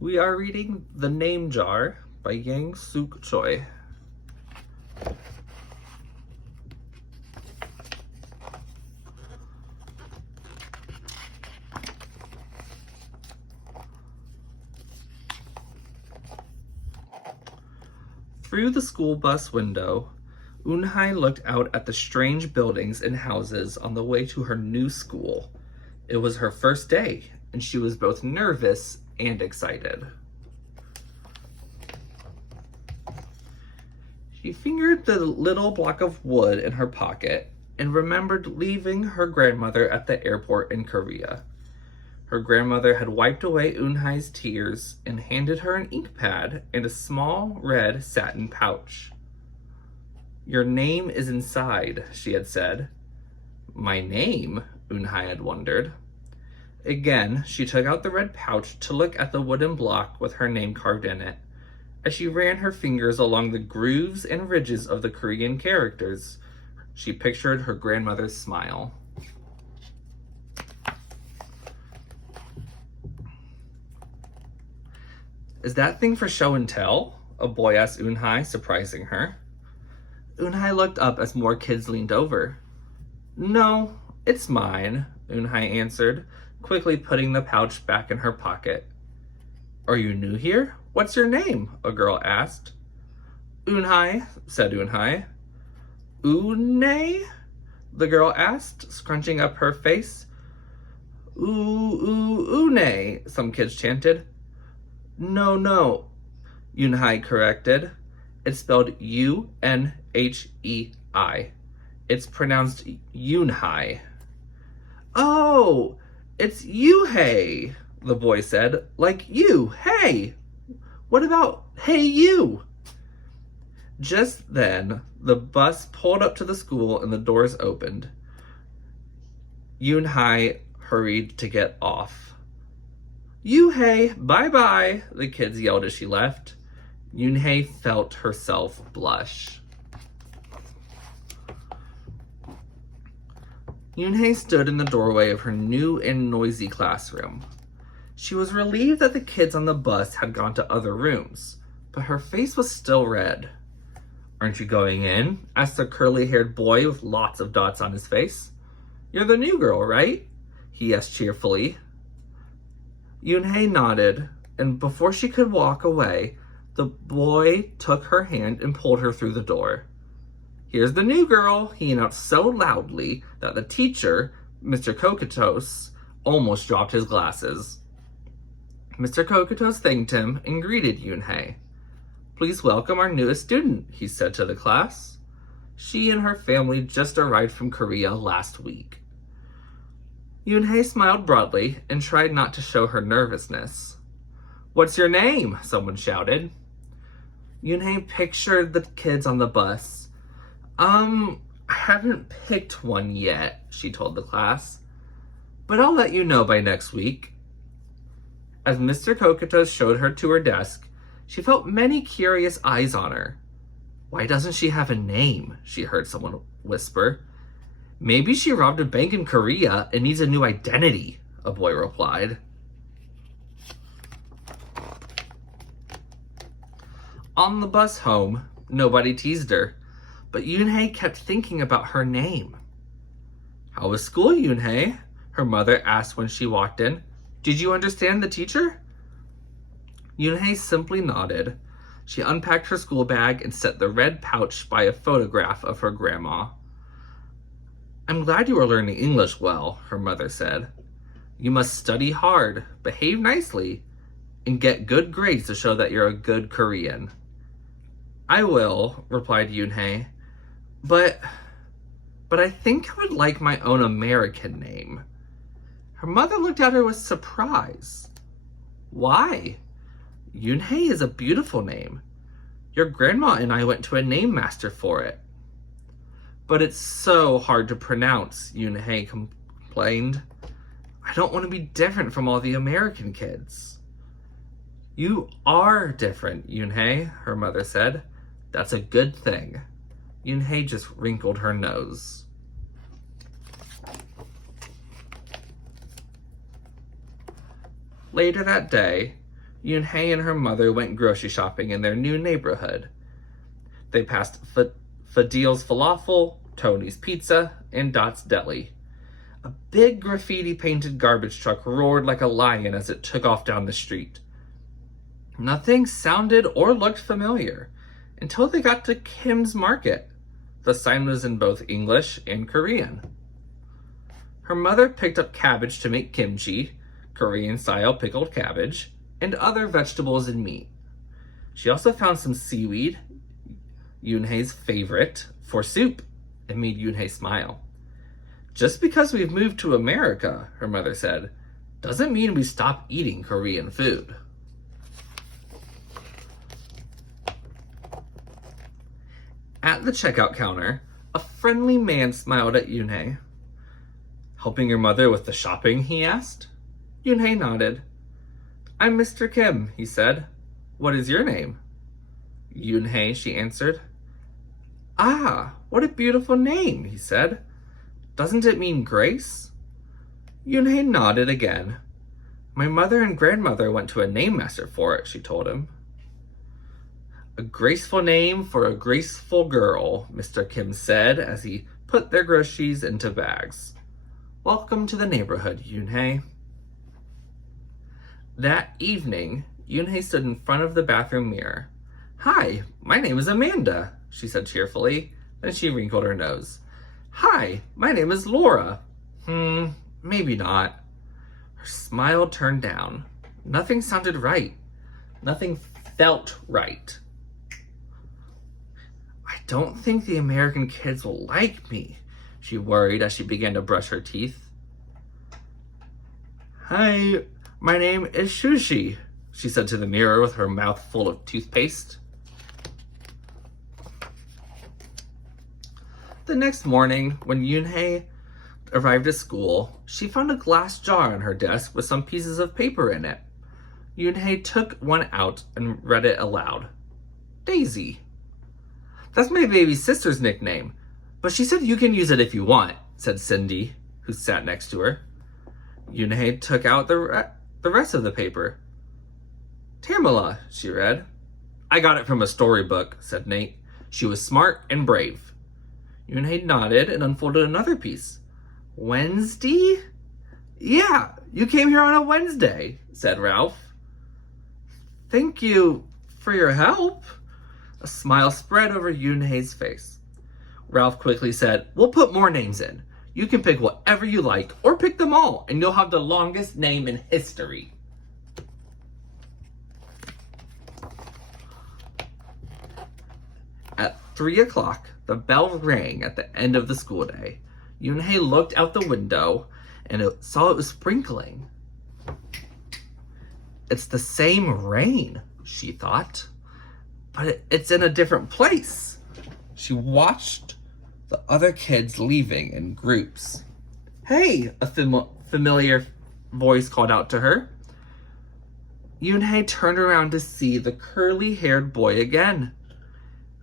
We are reading The Name Jar by Yang Suk Choi. Through the school bus window, Eunhye looked out at the strange buildings and houses on the way to her new school. It was her first day, and she was both nervous and excited. She fingered the little block of wood in her pocket and remembered leaving her grandmother at the airport in Korea. Her grandmother had wiped away Eunhye's tears and handed her an ink pad and a small red satin pouch. "Your name is inside," she had said. "My name?" Eunhye had wondered. Again, she took out the red pouch to look at the wooden block with her name carved in it. As she ran her fingers along the grooves and ridges of the Korean characters, she pictured her grandmother's smile. "Is that thing for show and tell?" a boy asked Eunhye, surprising her. Eunhye looked up as more kids leaned over. "No, it's mine," Eunhye answered, quickly putting the pouch back in her pocket. "Are you new here? What's your name?" a girl asked. "Eunhye," said Eunhye. "Une?" the girl asked, scrunching up her face. Une," some kids chanted. No, Eunhye corrected. It's spelled U-N-H-E-I. It's pronounced Eunhye. "Oh, it's Yuhei," the boy said. "Like you, hey! What about hey you?" Just then, the bus pulled up to the school and the doors opened. Eunhye hurried to get off. "Yuhei, bye-bye," the kids yelled as she left. Eunhye felt herself blush. Eunhye stood in the doorway of her new and noisy classroom. She was relieved that the kids on the bus had gone to other rooms, but her face was still red. "Aren't you going in?" asked a curly-haired boy with lots of dots on his face. "You're the new girl, right?" he asked cheerfully. Eunhye nodded, and before she could walk away, the boy took her hand and pulled her through the door. "Here's the new girl," he announced so loudly that the teacher, Mr. Kokotos, almost dropped his glasses. Mr. Kokotos thanked him and greeted Eunhye. "Please welcome our newest student," he said to the class. She and her family just arrived from Korea last week. Eunhye smiled broadly and tried not to show her nervousness. "What's your name?" someone shouted. Eunhye pictured the kids on the bus. I haven't picked one yet," she told the class. "But I'll let you know by next week." As Mr. Kokotos showed her to her desk, she felt many curious eyes on her. "Why doesn't she have a name?" she heard someone whisper. "Maybe she robbed a bank in Korea and needs a new identity," a boy replied. On the bus home, nobody teased her, but Eunhye kept thinking about her name. "How was school, Eunhye?" her mother asked when she walked in. "Did you understand the teacher?" Eunhye simply nodded. She unpacked her school bag and set the red pouch by a photograph of her grandma. "I'm glad you are learning English well," her mother said. "You must study hard, behave nicely, and get good grades to show that you're a good Korean." "I will," replied Eunhye. But I think I would like my own American name." Her mother looked at her with surprise. "Why? Eunhye is a beautiful name. Your grandma and I went to a name master for it." "But it's so hard to pronounce," Eunhye complained. "I don't want to be different from all the American kids." "You are different, Eunhye," her mother said. "That's a good thing." Eunhye just wrinkled her nose. Later that day, Yoonhae and her mother went grocery shopping in their new neighborhood. They passed Fadil's Falafel, Tony's Pizza, and Dot's Deli. A big graffiti-painted garbage truck roared like a lion as it took off down the street. Nothing sounded or looked familiar until they got to Kim's Market. The sign was in both English and Korean. Her mother picked up cabbage to make kimchi, Korean-style pickled cabbage, and other vegetables and meat. She also found some seaweed, Yoonhae's favorite, for soup. It made Yoonhae smile. Just because we've moved to America, her mother said, doesn't mean we stop eating Korean food. At the checkout counter, a friendly man smiled at Yoonhae. Helping your mother with the shopping, he asked. Yoonhae nodded. I'm Mr. Kim, he said. What is your name? Yoonhae, she answered. Ah, what a beautiful name, he said. Doesn't it mean grace? Yoonhae nodded again. My mother and grandmother went to a name master for it, she told him. A graceful name for a graceful girl, Mr. Kim said as he put their groceries into bags. Welcome to the neighborhood, Yoonhae. That evening, Yoonhae stood in front of the bathroom mirror. Hi, my name is Amanda, she said cheerfully. Then she wrinkled her nose. Hi, my name is Laura. Maybe not. Her smile turned down. Nothing sounded right. Nothing felt right. I don't think the American kids will like me, she worried as she began to brush her teeth. Hi, my name is Shushi, she said to the mirror with her mouth full of toothpaste. The next morning, when Yoonhae arrived at school, she found a glass jar on her desk with some pieces of paper in it. Yoonhae took one out and read it aloud. Daisy. That's my baby sister's nickname, but she said you can use it if you want, said Cindy, who sat next to her. Yoonhae took out the rest of the paper. Tamala, she read. I got it from a storybook, said Nate. She was smart and brave. Yoonhae nodded and unfolded another piece. Wednesday? Yeah, you came here on a Wednesday, said Ralph. Thank you for your help. A smile spread over Yoonhae's face. Ralph quickly said, we'll put more names in. You can pick whatever you like, or pick them all, and you'll have the longest name in history. At 3 o'clock, the bell rang at the end of the school day. Yoonhae looked out the window and saw it was sprinkling. It's the same rain, she thought, but it's in a different place. She watched the other kids leaving in groups. Hey, a familiar voice called out to her. Yoonhae turned around to see the curly-haired boy again.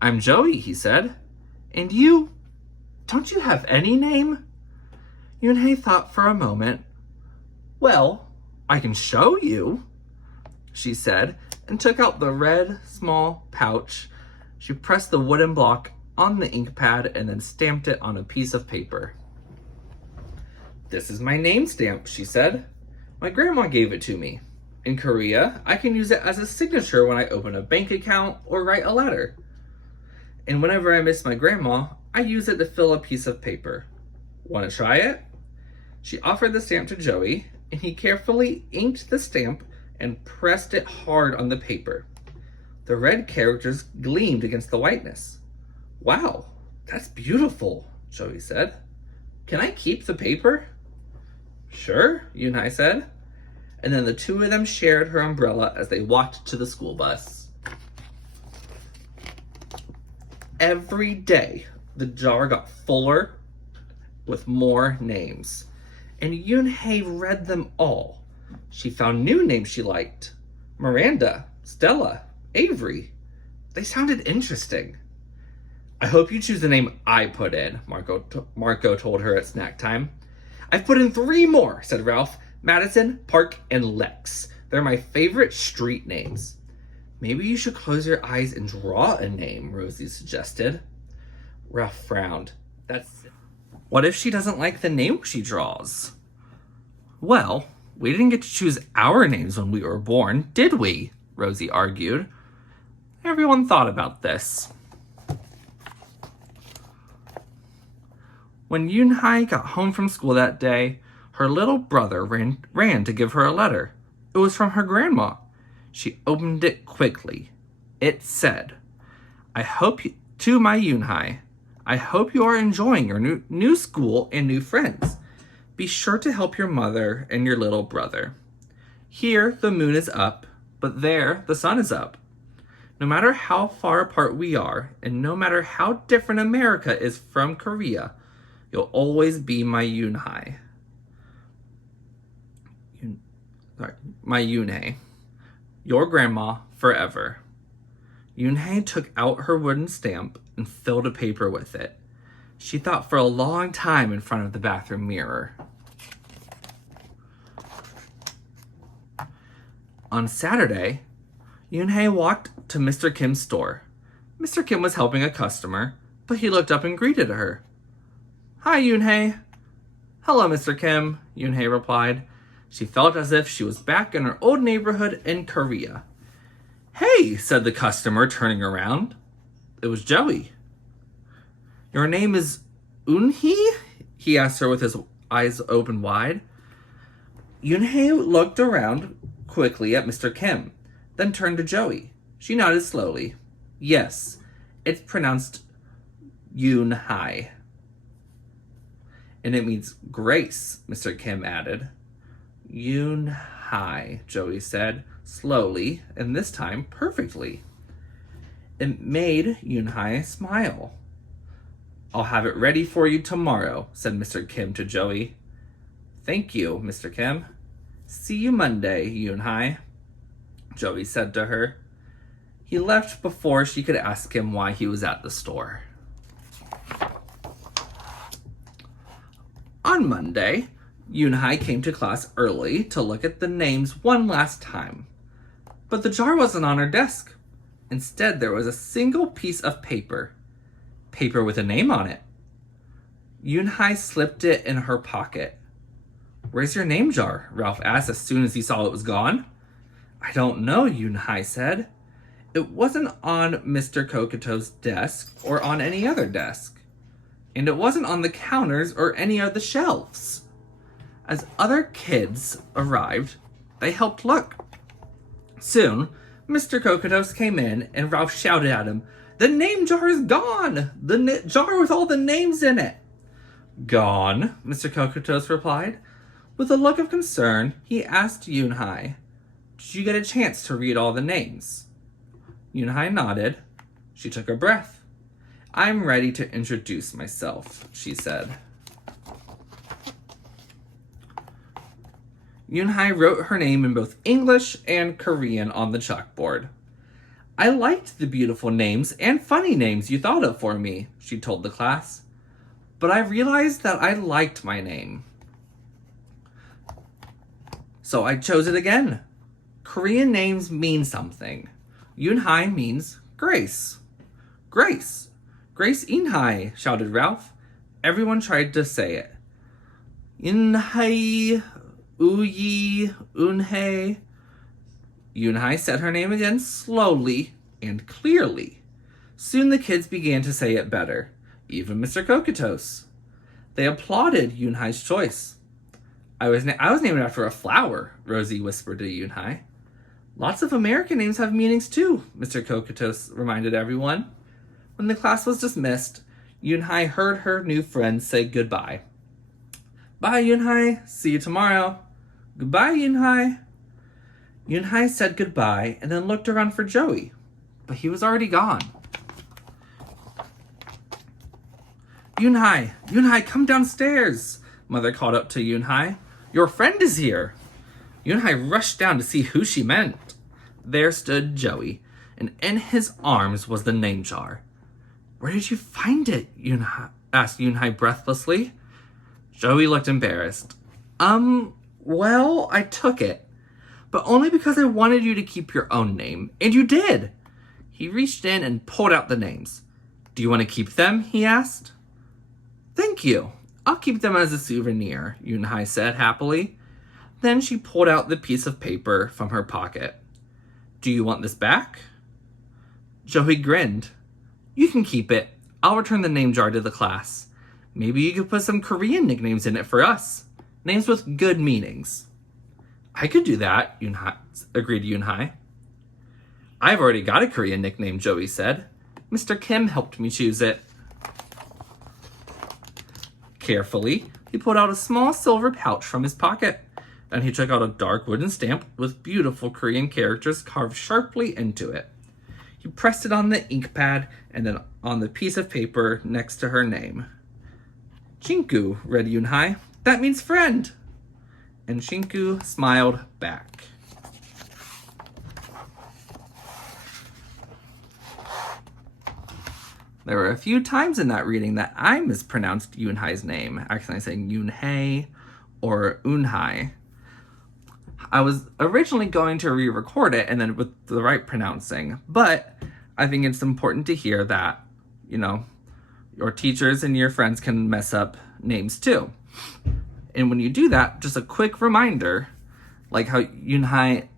I'm Joey, he said. And you? Don't you have any name? Yoonhae thought for a moment. Well, I can show you, she said, and took out the red, small pouch. She pressed the wooden block on the ink pad and then stamped it on a piece of paper. This is my name stamp, she said. My grandma gave it to me. In Korea, I can use it as a signature when I open a bank account or write a letter. And whenever I miss my grandma, I use it to fill a piece of paper. Want to try it? She offered the stamp to Joey, and he carefully inked the stamp and pressed it hard on the paper. The red characters gleamed against the whiteness. Wow, that's beautiful, Joey said. Can I keep the paper? Sure, Yoonhae said. And then the two of them shared her umbrella as they walked to the school bus. Every day, the jar got fuller with more names, and Yoonhae read them all. She found new names she liked. Miranda, Stella, Avery. They sounded interesting. I hope you choose the name I put in, Marco told her at snack time. I've put in 3 more, said Ralph. Madison, Park, and Lex. They're my favorite street names. Maybe you should close your eyes and draw a name, Rosie suggested. Ralph frowned. What if she doesn't like the name she draws? Well, we didn't get to choose our names when we were born, did we? Rosie argued. Everyone thought about this. When Yunhai got home from school that day, her little brother ran to give her a letter. It was from her grandma. She opened it quickly. It said, to my Yunhai, I hope you are enjoying your new school and new friends. Be sure to help your mother and your little brother. Here, the moon is up, but there, the sun is up. No matter how far apart we are, and no matter how different America is from Korea, you'll always be my Yunhai. My Yunhei. Your grandma forever. Yunhei took out her wooden stamp and filled a paper with it. She thought for a long time in front of the bathroom mirror. On Saturday, Yunhei walked to Mr. Kim's store. Mr. Kim was helping a customer, but he looked up and greeted her. Hi, Yunhei. Hello, Mr. Kim, Yunhei replied. She felt as if she was back in her old neighborhood in Korea. Hey, said the customer, turning around. It was Joey. Your name is Eunhee? He asked her with his eyes open wide. Yunhei looked around quickly at Mr. Kim, then turned to Joey. She nodded slowly. Yes, it's pronounced Yunhai. And it means grace, Mr. Kim added. Yunhai, Joey said, slowly, and this time perfectly. It made Yunhai smile. I'll have it ready for you tomorrow, said Mr. Kim to Joey. Thank you, Mr. Kim. See you Monday, Yunhai, Joey said to her. He left before she could ask him why he was at the store. On Monday, Yunhai came to class early to look at the names one last time. But the jar wasn't on her desk. Instead, there was a single piece of paper. Paper with a name on it. Yunhai slipped it in her pocket. Where's your name jar? Ralph asked as soon as he saw it was gone. I don't know, Yunhai said. It wasn't on Mr. Kokoto's desk or on any other desk. And it wasn't on the counters or any of the shelves. As other kids arrived, they helped look. Soon, Mr. Kokotos came in and Ralph shouted at him, The name jar is gone! The jar with all the names in it! Gone, Mr. Kokotos replied. With a look of concern, he asked Yunhai, Did you get a chance to read all the names? Yunhai nodded. She took a breath. I'm ready to introduce myself, she said. Yunhai wrote her name in both English and Korean on the chalkboard. I liked the beautiful names and funny names you thought of for me, she told the class. But I realized that I liked my name. So I chose it again. Korean names mean something. Yunhai means grace. Grace. Grace Inhai, shouted Ralph. Everyone tried to say it. Inhai, Uyi, Eunhei. Yunhai said her name again slowly and clearly. Soon the kids began to say it better, even Mr. Kokotos. They applauded Yunhai's choice. I was named after a flower, Rosie whispered to Yunhai. Lots of American names have meanings too, Mr. Kokotos reminded everyone. When the class was dismissed, Yunhai heard her new friends say goodbye. Bye, Yunhai. See you tomorrow. Goodbye, Yunhai. Yunhai said goodbye and then looked around for Joey, but he was already gone. Yunhai, come downstairs, Mother called up to Yunhai. Your friend is here. Yunhai rushed down to see who she meant. There stood Joey, and in his arms was the name jar. Where did you find it? asked Yunhai breathlessly. Joey looked embarrassed. Well, I took it. but only because I wanted you to keep your own name, and you did. He reached in and pulled out the names. Do you want to keep them? He asked. Thank you. I'll keep them as a souvenir, Yunhai said happily. Then she pulled out the piece of paper from her pocket. Do you want this back? Joey grinned. You can keep it. I'll return the name jar to the class. Maybe you could put some Korean nicknames in it for us. Names with good meanings. I could do that, agreed Yunhai. I've already got a Korean nickname, Joey said. Mr. Kim helped me choose it. Carefully, he pulled out a small silver pouch from his pocket, and he took out a dark wooden stamp with beautiful Korean characters carved sharply into it. He pressed it on the ink pad and then on the piece of paper next to her name. Chinku, read Yunhai. That means friend. And Shinku smiled back. There were a few times in that reading that I mispronounced Yunhai's name, accidentally saying Yunhei or Unhai. I was originally going to re-record it and then with the right pronouncing, but I think it's important to hear that, your teachers and your friends can mess up names too. And when you do that, just a quick reminder, like how Yunhai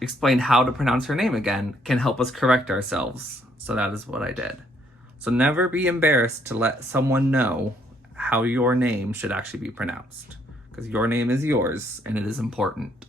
explained how to pronounce her name again, can help us correct ourselves. So that is what I did. So never be embarrassed to let someone know how your name should actually be pronounced, because your name is yours and it is important.